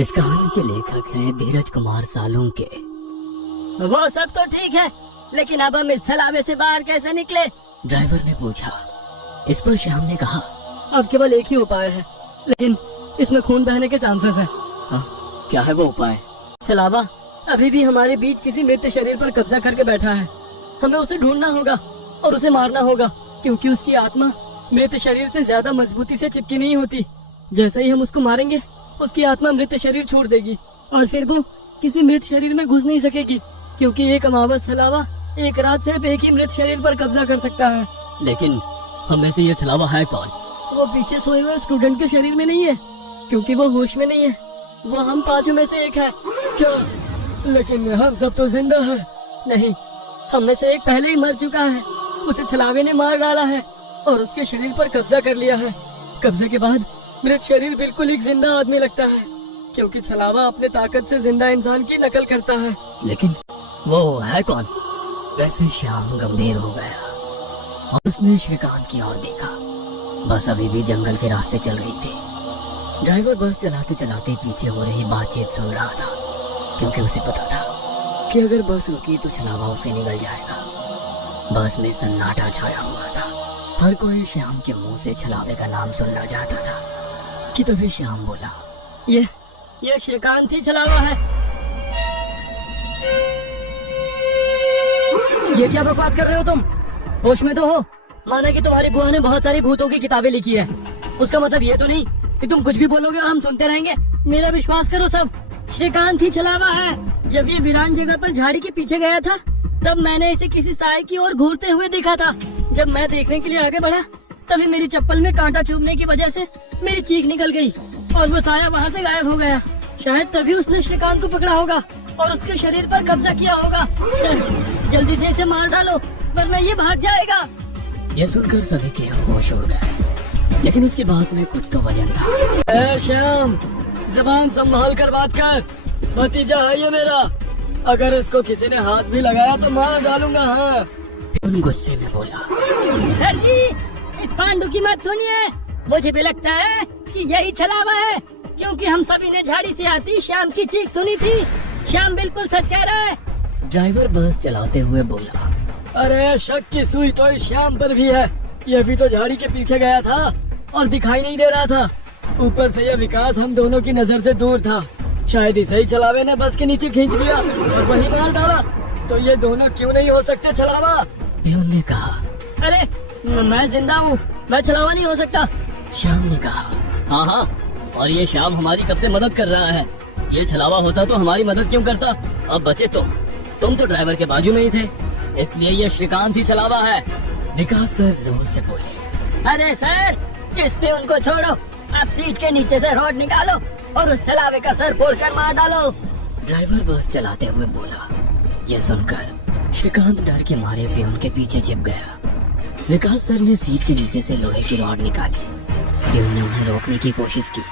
इस कहानी के लेखक हैं धीरज कुमार सालुंके। वो सब तो ठीक है, लेकिन अब हम इस छलावे से बाहर कैसे निकले? ड्राइवर ने पूछा। इस पर श्याम ने कहा, अब केवल एक ही उपाय है, लेकिन इसमें खून बहने के चांसेस हैं। क्या है वो उपाय? छलावा अभी भी हमारे बीच किसी मृत शरीर पर कब्जा करके बैठा है। हमें उसे ढूंढना होगा और उसे मारना होगा, क्योंकि उसकी आत्मा मृत शरीर से ज्यादा मजबूती से चिपकी नहीं होती। जैसे ही हम उसको मारेंगे, उसकी आत्मा मृत शरीर छोड़ देगी और फिर वो किसी मृत शरीर में घुस नहीं सकेगी, क्योंकि एक अमावस छलावा एक रात सिर्फ एक ही मृत शरीर पर कब्जा कर सकता है। लेकिन हम में से ये छलावा है कौन? वो पीछे सोए हुए स्टूडेंट के शरीर में नहीं है, क्योंकि वो होश में नहीं है। वो हम पांचों में से एक है। क्या? लेकिन हम सब तो जिंदा हैं। नहीं, हम में से एक पहले ही मर चुका है। उसे छलावे ने मार डाला है और उसके शरीर पर कब्जा कर लिया है। कब्जे के बाद मृत शरीर बिल्कुल एक जिंदा आदमी लगता है, क्योंकि छलावा अपने ताकत से जिंदा इंसान की नकल करता है। लेकिन वो है कौन? वैसे श्याम गंभीर हो गया और उसने श्रीकांत की ओर देखा। बस अभी भी जंगल के रास्ते चल रही थी। ड्राइवर बस चलाते चलाते पीछे हो रही बातचीत सुन रहा था, क्योंकि उसे पता था कि अगर बस रुकी तो छलावा उसे निगल जाएगा। बस में सन्नाटा छाया हुआ था। हर कोई श्याम के मुंह से छलावे का नाम सुनना चाहता था कि तभी श्याम बोला, ये श्रीकांत ही छलावा है। ये क्या बकवास कर रहे हो तुम? होश में तो हो? माना कि तुम्हारी बुआ ने बहुत सारी भूतों की किताबें लिखी है, उसका मतलब ये तो नहीं कि तुम कुछ भी बोलोगे और हम सुनते रहेंगे। मेरा विश्वास करो, सब श्रीकांत ही छलावा है। जब ये वीरान जगह पर झाड़ी के पीछे गया था, तब मैंने इसे किसी साय की ओर घूरते हुए देखा था। जब मैं देखने के लिए आगे बढ़ा, तभी मेरी चप्पल में कांटा चुभने की वजह से मेरी चीख निकल गई और वो साया वहाँ से गायब हो गया। शायद तभी उसने श्रीकांत को पकड़ा होगा और उसके शरीर पर कब्जा किया होगा। जल्दी से इसे मार डालो, वरना ये भाग जाएगा। ये सुनकर सभी के होश उड़ गए, लेकिन उसकी बात में कुछ तो वजन था। श्याम, जबान संभाल कर बात कर। भतीजा है ये मेरा, अगर इसको किसी ने हाथ भी लगाया तो मार डालूंगा। हाँ, उन गुस्से में बोला, सर जी, इस पांडु की मत सुनिए। मुझे भी लगता है कि यही छलावा है, क्योंकि हम सभी ने झाड़ी से आती श्याम की चीख सुनी थी। श्याम बिल्कुल सच कह रहा है। ड्राइवर बस चलाते हुए बोला, अरे शक की सुई तो इस श्याम पर भी है। ये भी तो झाड़ी के पीछे गया था और दिखाई नहीं दे रहा था। ऊपर से यह विकास हम दोनों की नजर से दूर था। शायद इसे ही छलावे ने बस के नीचे खींच लिया और वही मार डाला। तो ये दोनों क्यों नहीं हो सकते छलावा? प्यून ने कहा। अरे मैं जिंदा हूँ, मैं छलावा नहीं हो सकता। श्याम ने कहा, हाँ, और ये श्याम हमारी कब से मदद कर रहा है। ये छलावा होता तो हमारी मदद क्यों करता? अब बचे तुम तो ड्राइवर के बाजू में ही थे, इसलिए ये श्रीकांत ही छलावा है। विकास सर जोर से बोले, अरे सर, इस पे उनको छोड़ो। आप सीट के नीचे से रॉड निकालो और उस छलावे का सर फोड़कर मार डालो। ड्राइवर बस चलाते हुए बोला। ये सुनकर श्रीकांत डर के मारे प्यून के पीछे छिप गया। विकास सर ने सीट के नीचे से लोहे की रॉड निकाली। प्यून ने उन्हें रोकने की कोशिश की,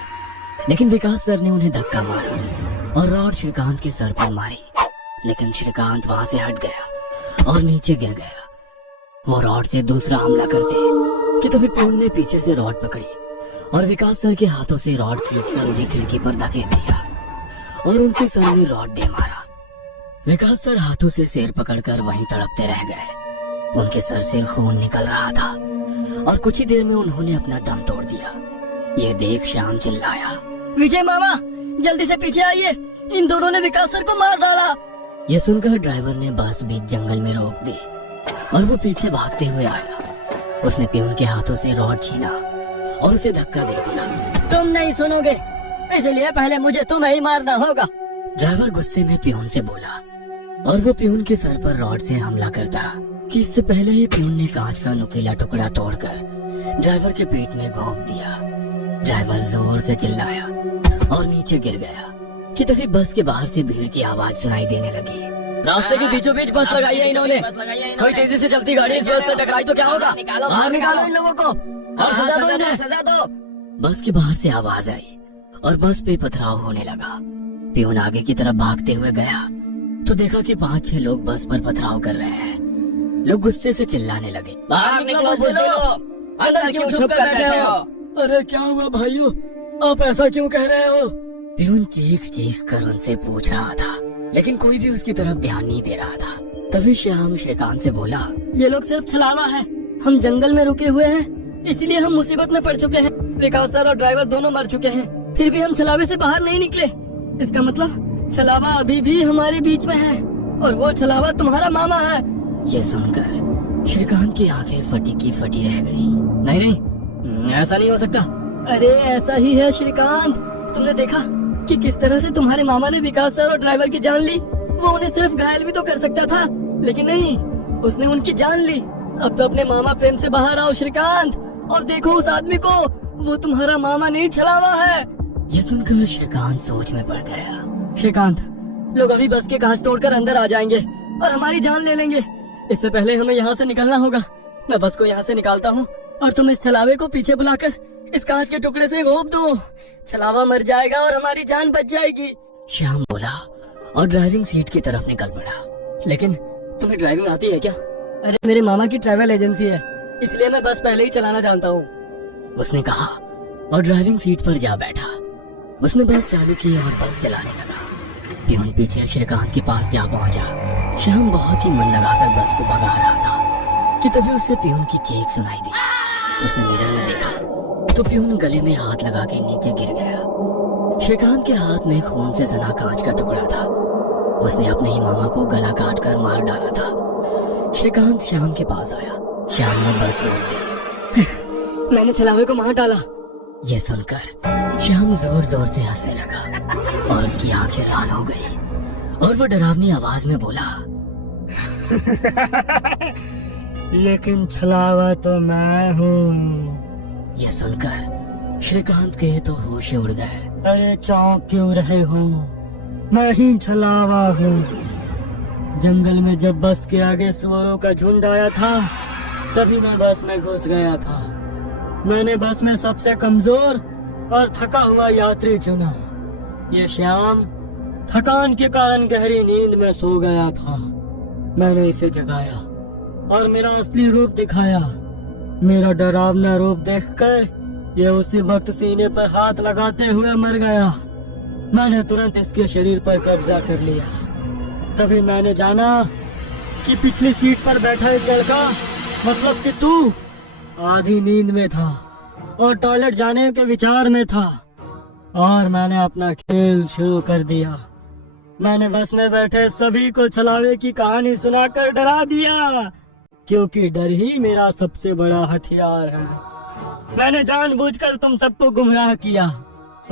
लेकिन विकास सर ने उन्हें धक्का मारा और रॉड श्रीकांत के सर पर मारी। लेकिन श्रीकांत वहाँ से हट गया और नीचे गिर गया। वो रॉड से दूसरा हमला करते कि तभी प्यून ने पीछे से रॉड पकड़ी और विकास सर के हाथों से रॉड खींचकर उन्हें खिड़की पर धकेल दिया और उनके सर में रॉड दे मारा। विकास सर हाथों से सिर पकड़कर वहीं तड़पते रह गए। उनके सर से खून निकल रहा था और कुछ ही देर में उन्होंने अपना दम तोड़ दिया। ये देख श्याम चिल्लाया, विजय मामा, जल्दी से पीछे आइए, इन दोनों ने विकास सर को मार डाला। ये सुनकर ड्राइवर ने बस बीच जंगल में रोक दी और वो पीछे भागते हुए आया। उसने प्यून के हाथों से रॉड छीना और उसे धक्का दे दिया। तुम नहीं सुनोगे, इसलिए पहले मुझे तुम्हें ही मारना होगा। ड्राइवर गुस्से में प्यून से बोला और वो प्यून के सर पर रॉड से हमला करता कि इससे पहले ही प्यून ने कांच का नुकीला टुकड़ा तोड़कर ड्राइवर के पेट में घोंप दिया। ड्राइवर जोर से चिल्लाया और नीचे गिर गया कि तभी बस के बाहर से भीड़ की आवाज सुनाई देने लगी। रास्ते के बीचों बीच बस लगाई है इन्होंने। थोड़ी तेजी से चलती गाड़ी इस बस से टकराई तो क्या होगा? बाहर निकालो इन लोगों को और सजा दो इन्हें, सजा दो। बस के बाहर से आवाज आई और बस पे पथराव होने लगा। प्यून आगे की तरफ भागते हुए गया तो देखा कि 5-6 लोग बस पर पथराव कर रहे हैं। लोग गुस्से से चिल्लाने लगे, बाहर निकलो, अंदर क्यों छुप कर बैठे हो? अरे क्या हुआ भाइयों, आप ऐसा क्यों कह रहे हो? प्यून चीख चीख कर उनसे पूछ रहा था, लेकिन कोई भी उसकी तरफ ध्यान नहीं दे रहा था। तभी श्याम श्रीकांत से बोला, ये लोग सिर्फ छलावा है। हम जंगल में रुके हुए हैं, इसलिए हम मुसीबत में पड़ चुके हैं। विकास सर और ड्राइवर दोनों मर चुके हैं, फिर भी हम छलावे से बाहर नहीं निकले। इसका मतलब छलावा अभी भी हमारे बीच में है और वो छलावा तुम्हारा मामा है। ये सुनकर श्रीकांत की आंखें फटी की फटी रह गई। नहीं नहीं, ऐसा नहीं हो सकता। अरे ऐसा ही है श्रीकांत। तुमने देखा कि किस तरह से तुम्हारे मामा ने विकास सर और ड्राइवर की जान ली। वो उन्हें सिर्फ घायल भी तो कर सकता था, लेकिन नहीं, उसने उनकी जान ली। अब तो अपने मामा प्रेम से बाहर आओ श्रीकांत, और देखो उस आदमी को, वो तुम्हारा मामा नहीं छलावा है। ये सुनकर श्रीकांत सोच में पड़ गया। श्रीकांत, लोग अभी बस के कांच तोड़कर अंदर आ जाएंगे और हमारी जान ले लेंगे। इससे पहले हमें यहाँ से निकलना होगा। मैं बस को यहाँ से निकालता हूँ और तुम इस छलावे को पीछे बुलाकर इस कांच के टुकड़े से घोंप दो। छलावा मर जाएगा और हमारी जान बच जाएगी। श्याम बोला और ड्राइविंग सीट की तरफ निकल पड़ा। लेकिन तुम्हें ड्राइविंग आती है क्या? अरे मेरे मामा की ट्रैवल एजेंसी है, इसलिए मैं बस पहले ही चलाना जानता हूँ, उसने कहा और ड्राइविंग सीट पर जा बैठा। उसने बस चालू की और बस चलाने लगा। प्यून पीछे श्रीकांत के पास जा पहुंचा। श्याम बहुत ही मन लगाकर बस को भगा रहा था कि तभी उसे प्यून की चीख सुनाई दी। उसने मिरर में देखा तो प्यून गले में हाथ लगा के नीचे गिर गया। श्रीकांत के हाथ में खून से सना कांच का टुकड़ा था। उसने अपने ही मामा को गला काट कर मार डाला था। श्रीकांत श्याम के पास आया। श्याम ने बस रोक दी। मैंने छलावे को मार डाला। ये सुनकर श्याम जोर जोर से हंसने लगा और उसकी आंखें लाल हो गई और वो डरावनी आवाज में बोला, लेकिन छलावा तो मैं हूँ। ये सुनकर श्रीकांत के तो होश उड़ गए। अरे चौंक क्यों रहे हो? मैं ही छलावा हूँ। जंगल में जब बस के आगे सुअरों का झुंड आया था, तभी मैं बस में घुस गया था। मैंने बस में सबसे कमजोर और थका हुआ यात्री चुना। ये श्याम थकान के कारण गहरी नींद में सो गया था। मैंने इसे जगाया और मेरा असली रूप दिखाया। मेरा डरावना रूप देखकर ये उसी वक्त सीने पर हाथ लगाते हुए मर गया। मैंने तुरंत इसके शरीर पर कब्जा कर लिया। तभी मैंने जाना कि पिछली सीट पर बैठा एक लड़का, मतलब कि तू, आधी नींद में था और टॉयलेट जाने के विचार में था, और मैंने अपना खेल शुरू कर दिया। मैंने बस में बैठे सभी को छलावे की कहानी सुनाकर डरा दिया, क्योंकि डर ही मेरा सबसे बड़ा हथियार है। मैंने जानबूझकर तुम सबको गुमराह किया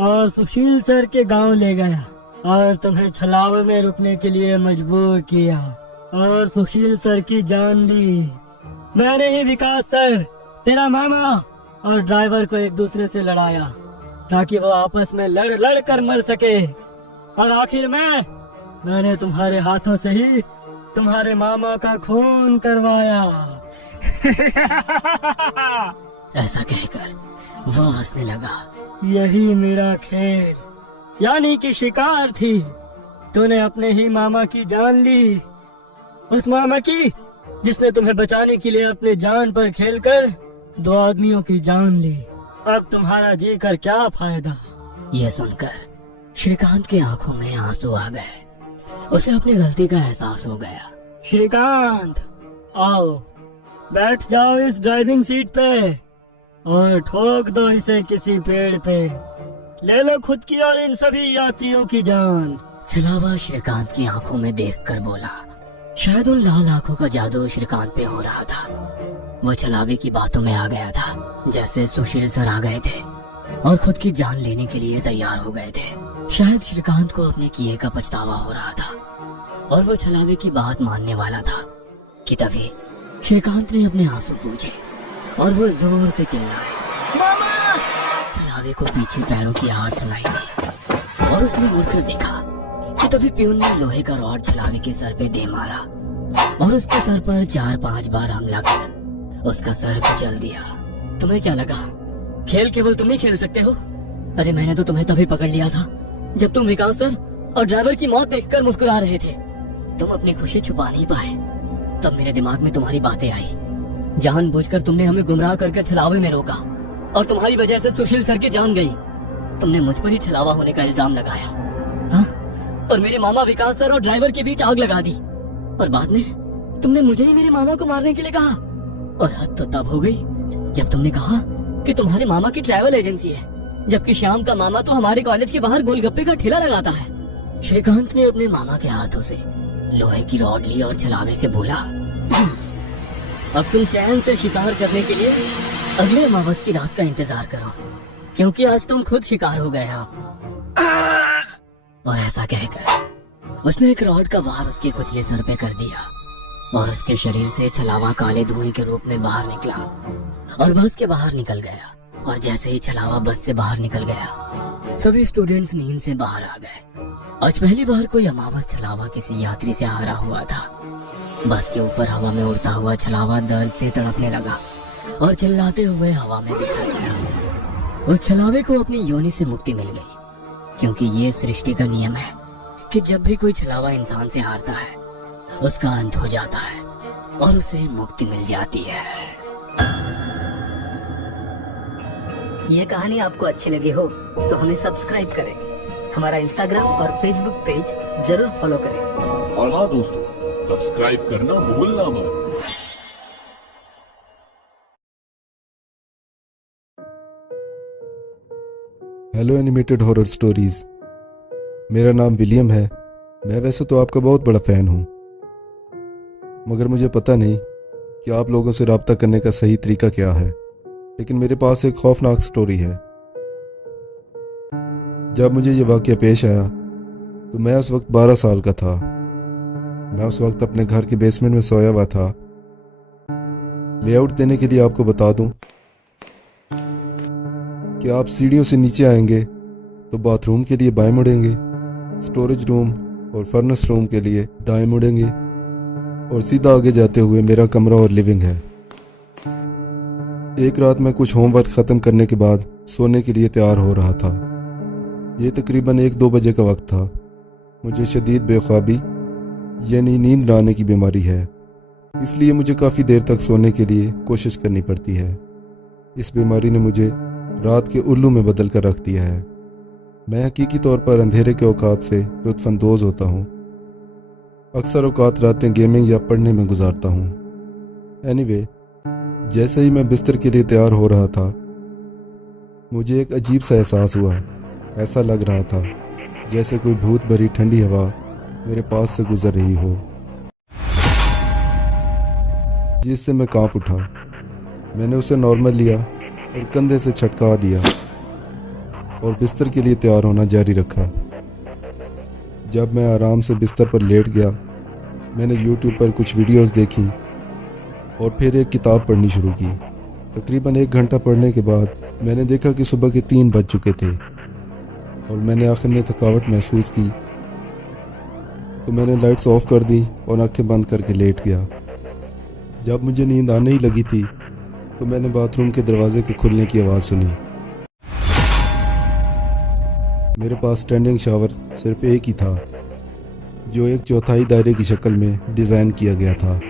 और सुशील सर के गांव ले गया और तुम्हें छलावे में रुकने के लिए मजबूर किया और सुशील सर की जान ली। मैंने ही विकास सर, तेरा मामा और ड्राइवर को एक दूसरे से लड़ाया ताकि वो आपस में लड़ कर मर सके, और आखिर में मैंने तुम्हारे हाथों से ही तुम्हारे मामा का खून करवाया। ऐसा कहकर वो हंसने लगा। यही मेरा खेल, यानी कि शिकार थी। तूने अपने ही मामा की जान ली, उस मामा की जिसने तुम्हें बचाने के लिए अपने जान पर खेलकर 2 आदमियों की जान ली। अब तुम्हारा जी कर क्या फायदा? ये सुनकर श्रीकांत की आंखों में आंसू आ गए। उसे अपनी गलती का एहसास हो गया। श्रीकांत, आओ बैठ जाओ इस ड्राइविंग सीट पे और ठोक दो इसे किसी पेड़ पे। ले लो खुद की और इन सभी यात्रियों की जान। छलावा श्रीकांत की आंखों में देखकर बोला। शायद उन लाल आंखों का जादू श्रीकांत पे हो रहा था। वो छलावे की बातों में आ गया था, जैसे सुशील सर आ गए थे और खुद की जान लेने के लिए तैयार हो गए थे। शायद श्रीकांत को अपने किए का पछतावा हो रहा था और वो छलावे की बात मानने वाला था कि तभी श्रीकांत ने अपने आंसू पूछे और वो जोर से चिल्लाए, मामा! छलावे को पीछे पैरों की आहट सुनाई दी और उसने मुड़कर देखा कि तभी प्यून ने लोहे का रॉड छलावे के सर पे दे मारा और उसके सर पर 4-5 बार हमला कर उसका सर कुचल दिया। तुम्हें क्या लगा खेल केवल तुम ही खेल सकते हो? अरे मैंने तो तुम्हें तभी पकड़ लिया था जब तुम विकास सर और ड्राइवर की मौत देखकर मुस्कुरा रहे थे। तुम अपनी खुशी छुपा नहीं पाए। तब मेरे दिमाग में तुम्हारी बातें आई। जानबूझकर तुमने हमें गुमराह करके छलावे में रोका और तुम्हारी वजह से सुशील सर की जान गई। तुमने मुझ पर ही छलावा होने का इल्जाम लगाया, हाँ? और मेरे मामा विकास सर और ड्राइवर के बीच आग लगा दी, और बाद में तुमने मुझे ही मेरे मामा को मारने के लिए कहा। और हद तो तब हो गई जब तुमने कहा कि तुम्हारे मामा की ट्रैवल एजेंसी है, जबकि श्याम का मामा तो हमारे कॉलेज के बाहर गोलगप्पे का ठेला लगाता है। श्रीकांत ने अपने मामा के हाथों से लोहे की रॉड ली और छलावे से बोला, अब तुम चैन से शिकार करने के लिए अगले अमावस की रात का इंतजार करो, क्योंकि आज तुम खुद शिकार हो गए हो। और ऐसा कहकर उसने एक रॉड का वार उसके कुचले सर पे कर दिया और उसके शरीर से छलावा काले धुएं के रूप में बाहर निकला और बस के बाहर निकल गया। और जैसे ही छलावा बस से बाहर निकल गया, सभी स्टूडेंट्स नींद से बाहर आ गए। आज पहली बार कोई अमावस छलावा किसी यात्री से हारा हुआ था। बस के ऊपर हवा में उड़ता हुआ छलावा दर्द से तड़पने लगा और चिल्लाते हुए हवा में बिखर गया। उस छलावे को अपनी योनि से मुक्ति मिल गई, क्योंकि ये सृष्टि का नियम है कि जब भी कोई छलावा इंसान से हारता है, उसका अंत हो जाता है और उसे मुक्ति मिल जाती है। ये कहानी आपको अच्छी लगी हो तो हमें सब्सक्राइब करें, हमारा इंस्टाग्राम और फेसबुक पेज जरूर फॉलो करें। और हाँ दोस्तों, सब्सक्राइब करना भूलना मत। हेलो एनिमेटेड हॉरर स्टोरीज, मेरा नाम विलियम है। मैं वैसे तो आपका बहुत बड़ा फ़ैन हूँ, मगर मुझे पता नहीं कि आप लोगों से रब्ता करने का सही तरीका क्या है। लेकिन मेरे पास एक खौफनाक स्टोरी है। जब मुझे ये वाक़या पेश आया तो मैं उस वक्त 12 साल का था। मैं उस वक्त अपने घर के बेसमेंट में सोया हुआ था। लेआउट देने के लिए आपको बता दूं कि आप सीढ़ियों से नीचे आएंगे तो बाथरूम के लिए बाएं मुड़ेंगे, स्टोरेज रूम और फर्नेस रूम के लिए दाएं मुड़ेंगे और सीधा आगे जाते हुए मेरा कमरा और लिविंग है। एक रात मैं कुछ होमवर्क ख़त्म करने के बाद सोने के लिए तैयार हो रहा था। ये तकरीबन 1-2 बजे का वक्त था। मुझे शदीद बेख्वाबी यानी नींद न आने की बीमारी है, इसलिए मुझे काफ़ी देर तक सोने के लिए कोशिश करनी पड़ती है। इस बीमारी ने मुझे रात के उल्लू में बदल कर रख दिया है। मैं हकीकी तौर पर अंधेरे के औकात से लुत्फ़अंदोज़ होता हूँ। अक्सर औकात रातें गेमिंग या पढ़ने में गुजारता हूँ। एनीवे, जैसे ही मैं बिस्तर के लिए तैयार हो रहा था, मुझे एक अजीब सा एहसास हुआ। ऐसा लग रहा था जैसे कोई भूत भरी ठंडी हवा मेरे पास से गुजर रही हो, जिससे मैं कांप उठा। मैंने उसे नॉर्मल लिया और कंधे से छटका दिया और बिस्तर के लिए तैयार होना जारी रखा। जब मैं आराम से बिस्तर पर लेट गया, मैंने YouTube पर कुछ वीडियोस देखी और फिर एक किताब पढ़नी शुरू की। तकरीबन 1 घंटा पढ़ने के बाद मैंने देखा कि सुबह के 3 बज चुके थे और मैंने आखिर में थकावट महसूस की, तो मैंने लाइट्स ऑफ कर दी और आंखें बंद करके लेट गया। जब मुझे नींद आने ही लगी थी तो मैंने बाथरूम के दरवाजे के खुलने की आवाज़ सुनी। मेरे पास स्टैंडिंग शावर सिर्फ एक ही था, जो एक चौथाई दायरे की शक्ल में डिज़ाइन किया गया था,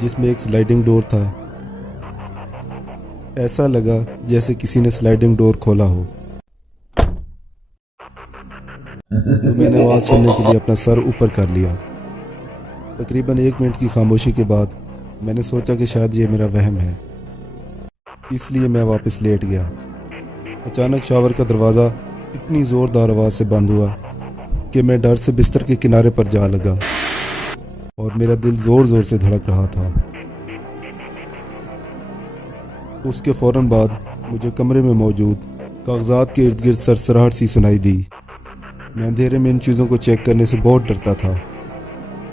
जिसमें एक स्लाइडिंग डोर था। ऐसा लगा जैसे किसी ने स्लाइडिंग डोर खोला हो। तो मैंने आवाज़ सुनने के लिए अपना सर ऊपर कर लिया। तकरीबन 1 मिनट की खामोशी के बाद मैंने सोचा कि शायद ये मेरा वहम है, इसलिए मैं वापस लेट गया। अचानक शावर का दरवाज़ा इतनी ज़ोरदार आवाज़ से बंद हुआ कि मैं डर से बिस्तर के किनारे पर जा लगा और मेरा दिल ज़ोर ज़ोर से धड़क रहा था। उसके फ़ौरन बाद मुझे कमरे में मौजूद कागजात के इर्द गिर्द सरसराहट सी सुनाई दी। मैं अंधेरे में इन चीज़ों को चेक करने से बहुत डरता था,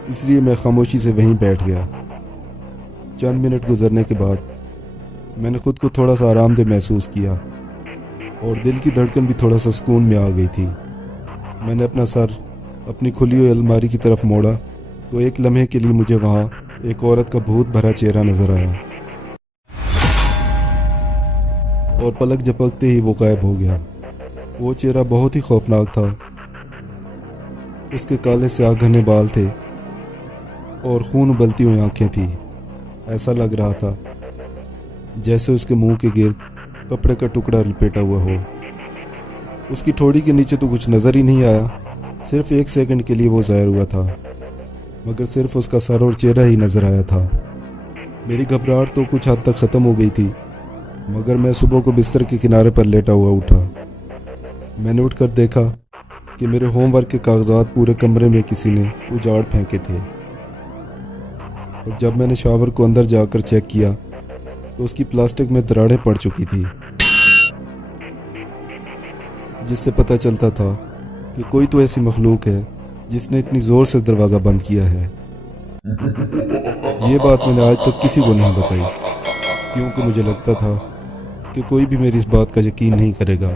इसलिए मैं खामोशी से वहीं बैठ गया। चंद मिनट गुजरने के बाद मैंने खुद को थोड़ा सा आरामदेह महसूस किया और दिल की धड़कन भी थोड़ा सा सुकून में आ गई थी। मैंने अपना सर अपनी खुली हुई अलमारी की तरफ मोड़ा तो एक लम्हे के लिए मुझे वहाँ एक औरत का भूत भरा चेहरा नजर आया और पलक झपकते ही वो गायब हो गया। वो चेहरा बहुत ही खौफनाक था। उसके काले से आग घने बाल थे और खून उबलती हुई आंखें थी। ऐसा लग रहा था जैसे उसके मुंह के गिर्द कपड़े का टुकड़ा लपेटा हुआ हो। उसकी ठोड़ी के नीचे तो कुछ नज़र ही नहीं आया। सिर्फ 1 सेकंड के लिए वो ज़ाहिर हुआ था, मगर सिर्फ उसका सर और चेहरा ही नज़र आया था। मेरी घबराहट तो कुछ हद तक ख़त्म हो गई थी, मगर मैं सुबह को बिस्तर के किनारे पर लेटा हुआ उठा। मैंने उठकर देखा कि मेरे होमवर्क के कागजात पूरे कमरे में किसी ने उजाड़ फेंके थे। और जब मैंने शावर को अंदर जाकर चेक किया तो उसकी प्लास्टिक में दरारें पड़ चुकी थी, जिससे पता चलता था कि कोई तो ऐसी मखलूक है जिसने इतनी ज़ोर से दरवाज़ा बंद किया है। ये बात मैंने आज तक किसी को नहीं बताई, क्योंकि मुझे लगता था कि कोई भी मेरी इस बात का यकीन नहीं करेगा।